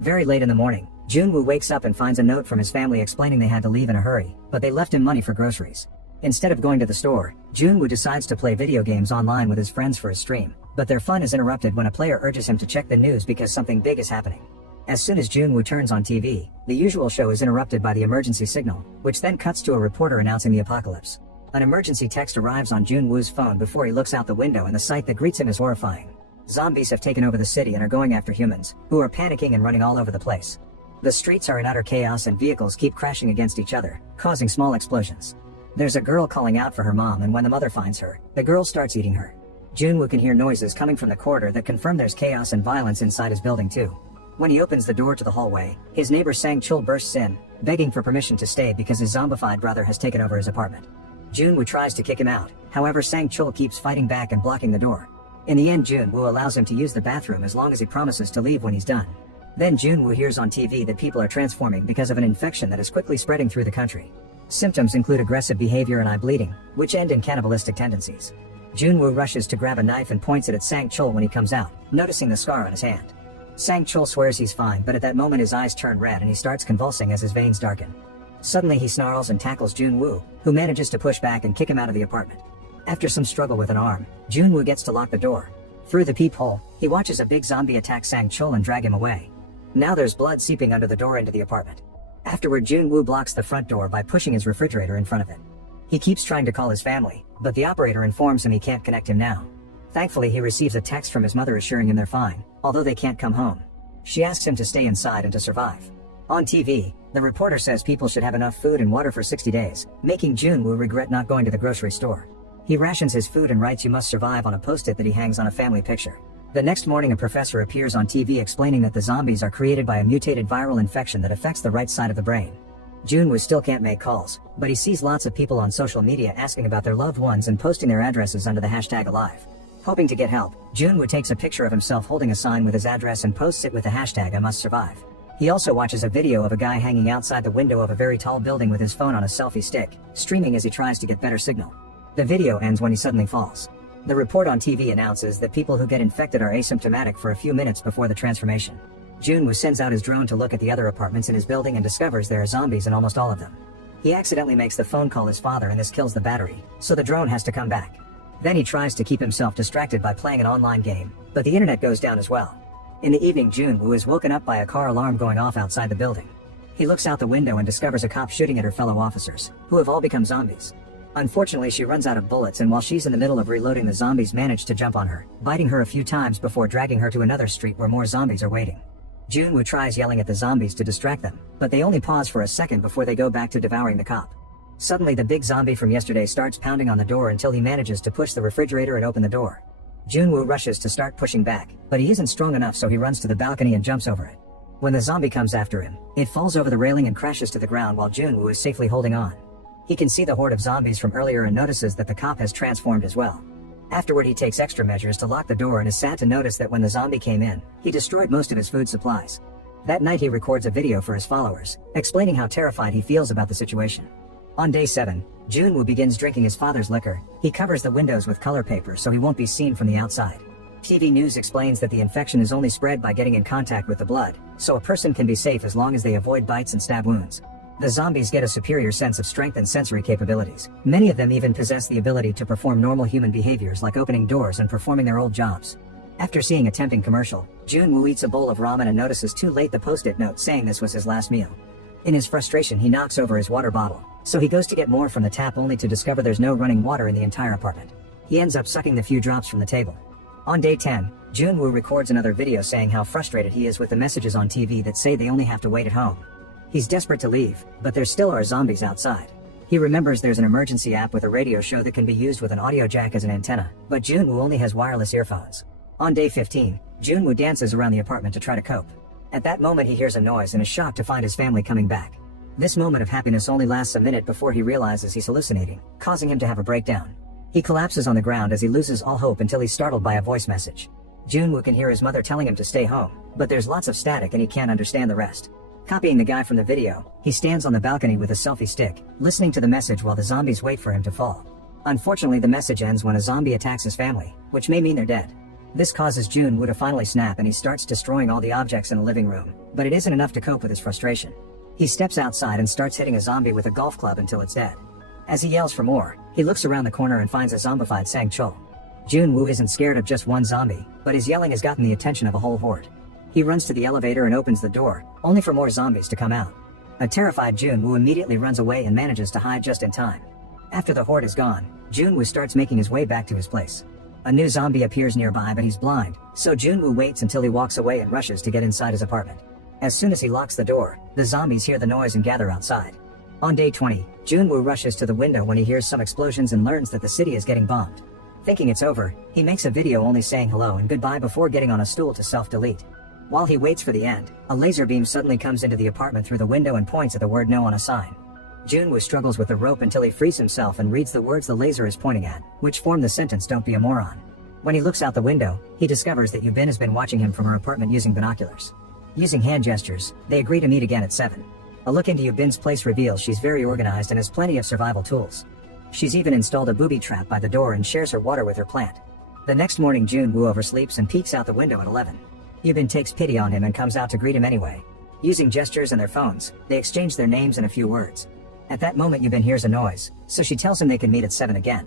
Very late in the morning, Junwoo wakes up and finds a note from his family explaining they had to leave in a hurry, but they left him money for groceries. Instead of going to the store, Junwoo decides to play video games online with his friends for his stream, but their fun is interrupted when a player urges him to check the news because something big is happening. As soon as Junwoo turns on TV, the usual show is interrupted by the emergency signal, which then cuts to a reporter announcing the apocalypse. An emergency text arrives on Junwoo's phone before he looks out the window, and the sight that greets him is horrifying. Zombies have taken over the city and are going after humans, who are panicking and running all over the place. The streets are in utter chaos and vehicles keep crashing against each other, causing small explosions. There's a girl calling out for her mom, and when the mother finds her, the girl starts eating her. Junwoo can hear noises coming from the corridor that confirm there's chaos and violence inside his building too. When he opens the door to the hallway, his neighbor Sang-chul bursts in, begging for permission to stay because his zombified brother has taken over his apartment. Junwoo tries to kick him out, however Sang-chul keeps fighting back and blocking the door. In the end, Junwoo allows him to use the bathroom as long as he promises to leave when he's done. Then Junwoo hears on TV that people are transforming because of an infection that is quickly spreading through the country. Symptoms include aggressive behavior and eye bleeding, which end in cannibalistic tendencies. Junwoo rushes to grab a knife and points it at Sang-chul when he comes out, noticing the scar on his hand. Sang-chul swears he's fine, but at that moment his eyes turn red and he starts convulsing as his veins darken. Suddenly he snarls and tackles Junwoo, who manages to push back and kick him out of the apartment. After some struggle with an arm, Junwoo gets to lock the door. Through the peephole, he watches a big zombie attack Sang-chul and drag him away. Now there's blood seeping under the door into the apartment. Afterward, Junwoo blocks the front door by pushing his refrigerator in front of it. He keeps trying to call his family, but the operator informs him he can't connect him now. Thankfully, he receives a text from his mother assuring him they're fine, although they can't come home. She asks him to stay inside and to survive. On TV, the reporter says people should have enough food and water for 60 days, making Junwoo regret not going to the grocery store. He rations his food and writes "You must survive" on a post-it that he hangs on a family picture. The next morning, a professor appears on TV explaining that the zombies are created by a mutated viral infection that affects the right side of the brain. Junwoo still can't make calls, but he sees lots of people on social media asking about their loved ones and posting their addresses under the hashtag alive. Hoping to get help, Junwoo takes a picture of himself holding a sign with his address and posts it with the hashtag "I must survive." He also watches a video of a guy hanging outside the window of a very tall building with his phone on a selfie stick, streaming as he tries to get better signal. The video ends when he suddenly falls. The report on TV announces that people who get infected are asymptomatic for a few minutes before the transformation. Junwoo sends out his drone to look at the other apartments in his building and discovers there are zombies in almost all of them. He accidentally makes the phone call his father, and this kills the battery, so the drone has to come back. Then he tries to keep himself distracted by playing an online game, but the internet goes down as well. In the evening, Junwoo is woken up by a car alarm going off outside the building. He looks out the window and discovers a cop shooting at her fellow officers, who have all become zombies. Unfortunately, she runs out of bullets, and while she's in the middle of reloading, the zombies manage to jump on her, biting her a few times before dragging her to another street where more zombies are waiting. Junwoo tries yelling at the zombies to distract them, but they only pause for a second before they go back to devouring the cop. Suddenly, the big zombie from yesterday starts pounding on the door until he manages to push the refrigerator and open the door. Junwoo rushes to start pushing back, but he isn't strong enough, so he runs to the balcony and jumps over it. When the zombie comes after him, it falls over the railing and crashes to the ground while Junwoo is safely holding on. He can see the horde of zombies from earlier and notices that the cop has transformed as well. Afterward, he takes extra measures to lock the door and is sad to notice that when the zombie came in, he destroyed most of his food supplies. That night, he records a video for his followers, explaining how terrified he feels about the situation. On day 7, Junwoo begins drinking his father's liquor. He covers the windows with color paper so he won't be seen from the outside. TV news explains that the infection is only spread by getting in contact with the blood, so a person can be safe as long as they avoid bites and stab wounds. The zombies get a superior sense of strength and sensory capabilities. Many of them even possess the ability to perform normal human behaviors like opening doors and performing their old jobs. After seeing a tempting commercial, Junwoo eats a bowl of ramen and notices too late the post-it note saying this was his last meal. In his frustration, he knocks over his water bottle, so he goes to get more from the tap only to discover there's no running water in the entire apartment. He ends up sucking the few drops from the table. On day 10, Junwoo records another video saying how frustrated he is with the messages on TV that say they only have to wait at home. He's desperate to leave, but there still are zombies outside. He remembers there's an emergency app with a radio show that can be used with an audio jack as an antenna, but Junwoo only has wireless earphones. On day 15, Junwoo dances around the apartment to try to cope. At that moment, he hears a noise and is shocked to find his family coming back. This moment of happiness only lasts a minute before he realizes he's hallucinating, causing him to have a breakdown. He collapses on the ground as he loses all hope until he's startled by a voice message. Junwoo can hear his mother telling him to stay home, but there's lots of static and he can't understand the rest. Copying the guy from the video, he stands on the balcony with a selfie stick, listening to the message while the zombies wait for him to fall. Unfortunately, the message ends when a zombie attacks his family, which may mean they're dead. This causes Jun-woo to finally snap and he starts destroying all the objects in the living room, but it isn't enough to cope with his frustration. He steps outside and starts hitting a zombie with a golf club until it's dead. As he yells for more, he looks around the corner and finds a zombified Sang-chul. Jun-woo isn't scared of just one zombie, but his yelling has gotten the attention of a whole horde. He runs to the elevator and opens the door, only for more zombies to come out. A terrified Jun-woo immediately runs away and manages to hide just in time. After the horde is gone, Jun-woo starts making his way back to his place. A new zombie appears nearby but he's blind, so Jun-woo waits until he walks away and rushes to get inside his apartment. As soon as he locks the door, the zombies hear the noise and gather outside. On day 20, Jun-woo rushes to the window when he hears some explosions and learns that the city is getting bombed. Thinking it's over, he makes a video only saying hello and goodbye before getting on a stool to self-delete. While he waits for the end, a laser beam suddenly comes into the apartment through the window and points at the word no on a sign. Jun-woo struggles with the rope until he frees himself and reads the words the laser is pointing at, which form the sentence "Don't be a moron." When he looks out the window, he discovers that Yubin has been watching him from her apartment using binoculars. Using hand gestures, they agree to meet again at 7. A look into Yubin's place reveals she's very organized and has plenty of survival tools. She's even installed a booby trap by the door and shares her water with her plant. The next morning Jun-woo oversleeps and peeks out the window at 11. Yubin takes pity on him and comes out to greet him anyway. Using gestures and their phones, they exchange their names and a few words. At that moment Yubin hears a noise, so she tells him they can meet at 7 again.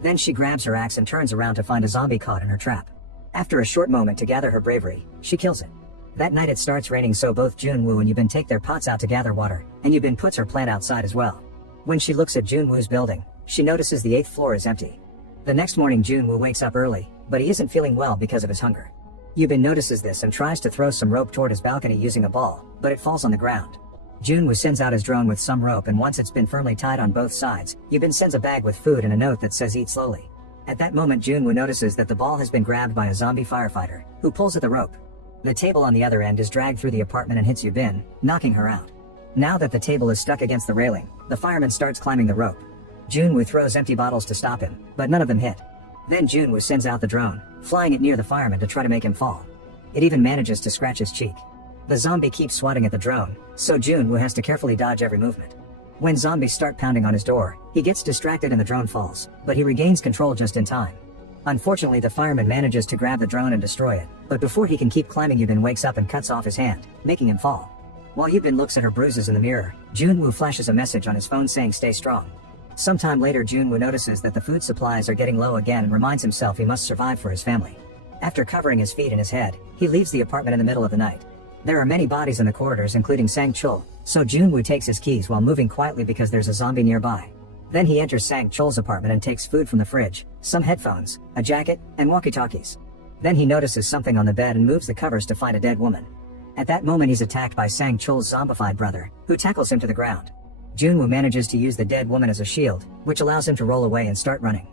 Then she grabs her axe and turns around to find a zombie caught in her trap. After a short moment to gather her bravery, she kills it. That night it starts raining, so both Jun-woo and Yubin take their pots out to gather water, and Yubin puts her plant outside as well. When she looks at Jun-woo's building, she notices the 8th floor is empty. The next morning Jun-woo wakes up early, but he isn't feeling well because of his hunger. Yubin notices this and tries to throw some rope toward his balcony using a ball, but it falls on the ground. Jun-woo sends out his drone with some rope, and once it's been firmly tied on both sides, Yubin sends a bag with food and a note that says "Eat slowly." At that moment Jun-woo notices that the ball has been grabbed by a zombie firefighter, who pulls at the rope. The table on the other end is dragged through the apartment and hits Yubin, knocking her out. Now that the table is stuck against the railing, the fireman starts climbing the rope. Jun-woo throws empty bottles to stop him, but none of them hit. Then Jun-woo sends out the drone, flying it near the fireman to try to make him fall. It even manages to scratch his cheek. The zombie keeps swatting at the drone, so Jun-woo has to carefully dodge every movement. When zombies start pounding on his door, he gets distracted and the drone falls, but he regains control just in time. Unfortunately, the fireman manages to grab the drone and destroy it, but before he can keep climbing, Yubin wakes up and cuts off his hand, making him fall. While Yubin looks at her bruises in the mirror, Jun-woo flashes a message on his phone saying "Stay strong." Sometime later Jun-woo notices that the food supplies are getting low again and reminds himself he must survive for his family. After covering his feet and his head, he leaves the apartment in the middle of the night. There are many bodies in the corridors including Sang-chul, so Jun-woo takes his keys while moving quietly because there's a zombie nearby. Then he enters Sang-chul's apartment and takes food from the fridge, some headphones, a jacket, and walkie-talkies. Then he notices something on the bed and moves the covers to find a dead woman. At that moment he's attacked by Sang-chul's zombified brother, who tackles him to the ground. Jun-woo manages to use the dead woman as a shield, which allows him to roll away and start running.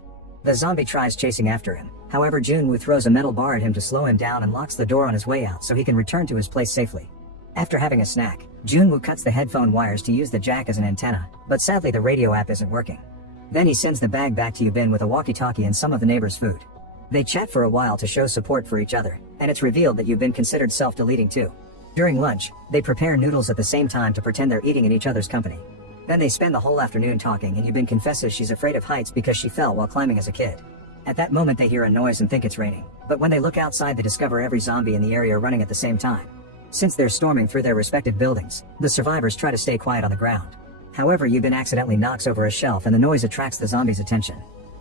The zombie tries chasing after him, however Jun-woo throws a metal bar at him to slow him down and locks the door on his way out so he can return to his place safely. After having a snack, Jun-woo cuts the headphone wires to use the jack as an antenna, but sadly the radio app isn't working. Then he sends the bag back to Yubin with a walkie-talkie and some of the neighbors' food. They chat for a while to show support for each other, and it's revealed that Yubin considered self-deleting too. During lunch, they prepare noodles at the same time to pretend they're eating in each other's company. Then they spend the whole afternoon talking, and Yubin confesses she's afraid of heights because she fell while climbing as a kid. At that moment they hear a noise and think it's raining, but when they look outside they discover every zombie in the area running at the same time. Since they're storming through their respective buildings, the survivors try to stay quiet on the ground. However, Yubin accidentally knocks over a shelf and the noise attracts the zombies' attention.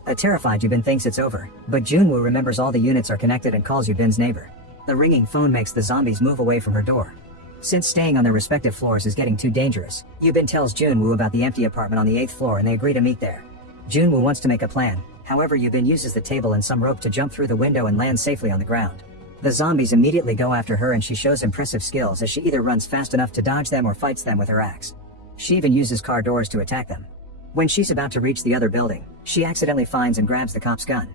A terrified Yubin thinks it's over, but Jun-woo remembers all the units are connected and calls Yubin's neighbor. The ringing phone makes the zombies move away from her door. Since staying on their respective floors is getting too dangerous, Yubin tells Jun-woo about the empty apartment on the 8th floor and they agree to meet there. Jun-woo wants to make a plan, however Yubin uses the table and some rope to jump through the window and land safely on the ground. The zombies immediately go after her and she shows impressive skills as she either runs fast enough to dodge them or fights them with her axe. She even uses car doors to attack them. When she's about to reach the other building, she accidentally finds and grabs the cop's gun.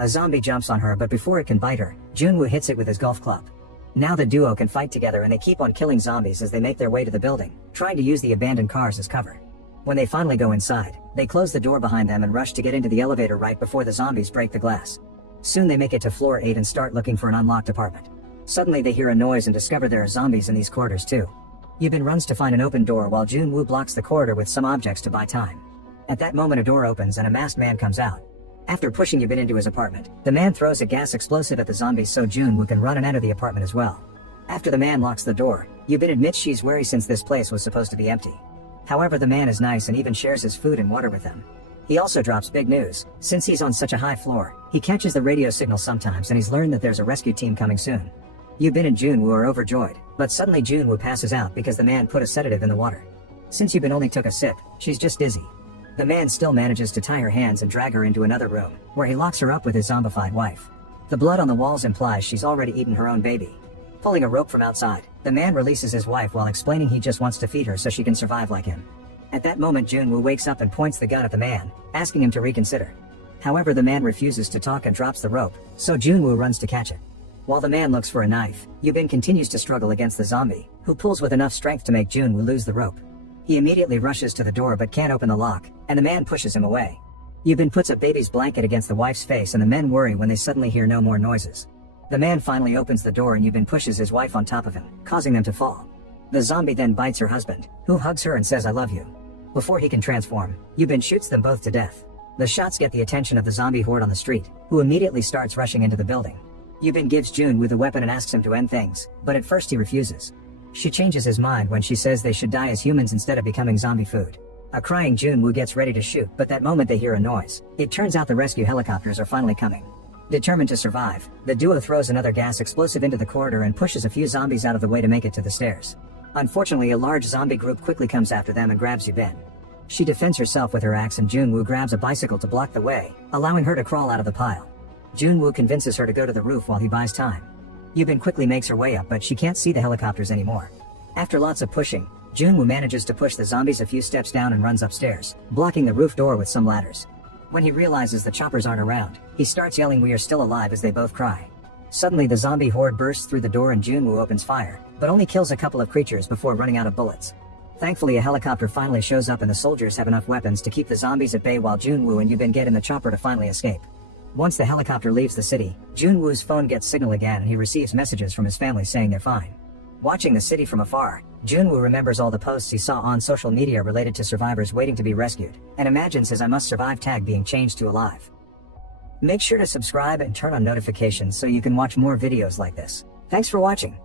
A zombie jumps on her, but before it can bite her, Jun-woo hits it with his golf club. Now the duo can fight together and they keep on killing zombies as they make their way to the building, trying to use the abandoned cars as cover. When they finally go inside, they close the door behind them and rush to get into the elevator right before the zombies break the glass. Soon they make it to floor 8 and start looking for an unlocked apartment. Suddenly they hear a noise and discover there are zombies in these corridors too. Yubin runs to find an open door while Jun-woo blocks the corridor with some objects to buy time. At that moment a door opens and a masked man comes out. After pushing Yubin into his apartment, the man throws a gas explosive at the zombies so Junwoo can run and enter the apartment as well. After the man locks the door, Yubin admits she's wary since this place was supposed to be empty. However, the man is nice and even shares his food and water with them. He also drops big news. Since he's on such a high floor, he catches the radio signal sometimes and he's learned that there's a rescue team coming soon. Yubin and Junwoo are overjoyed, but suddenly Junwoo passes out because the man put a sedative in the water. Since Yubin only took a sip, she's just dizzy. The man still manages to tie her hands and drag her into another room, where he locks her up with his zombified wife. The blood on the walls implies she's already eaten her own baby. Pulling a rope from outside, the man releases his wife while explaining he just wants to feed her so she can survive like him. At that moment, Junwoo wakes up and points the gun at the man, asking him to reconsider. However, the man refuses to talk and drops the rope, so Junwoo runs to catch it. While the man looks for a knife, Yubin continues to struggle against the zombie, who pulls with enough strength to make Junwoo lose the rope. He immediately rushes to the door but can't open the lock, and the man pushes him away. Yubin puts a baby's blanket against the wife's face and the men worry when they suddenly hear no more noises. The man finally opens the door and Yubin pushes his wife on top of him, causing them to fall. The zombie then bites her husband, who hugs her and says I love you. Before he can transform, Yubin shoots them both to death. The shots get the attention of the zombie horde on the street, who immediately starts rushing into the building. Yubin gives Junwoo the weapon and asks him to end things, but at first he refuses. She changes his mind when she says they should die as humans instead of becoming zombie food. A crying Junwoo gets ready to shoot, but that moment they hear a noise. It turns out the rescue helicopters are finally coming. Determined to survive, the duo throws another gas explosive into the corridor and pushes a few zombies out of the way to make it to the stairs. Unfortunately, a large zombie group quickly comes after them and grabs Yubin. She defends herself with her axe and Junwoo grabs a bicycle to block the way, allowing her to crawl out of the pile. Junwoo convinces her to go to the roof while he buys time. Yubin quickly makes her way up but she can't see the helicopters anymore. After lots of pushing, Junwoo manages to push the zombies a few steps down and runs upstairs, blocking the roof door with some ladders. When he realizes the choppers aren't around, he starts yelling we are still alive as they both cry. Suddenly the zombie horde bursts through the door and Junwoo opens fire, but only kills a couple of creatures before running out of bullets. Thankfully a helicopter finally shows up and the soldiers have enough weapons to keep the zombies at bay while Junwoo and Yubin get in the chopper to finally escape. Once the helicopter leaves the city, Junwoo's phone gets signal again and he receives messages from his family saying they're fine. Watching the city from afar, Junwoo remembers all the posts he saw on social media related to survivors waiting to be rescued, and imagines his I must survive tag being changed to alive. Make sure to subscribe and turn on notifications so you can watch more videos like this. Thanks for watching.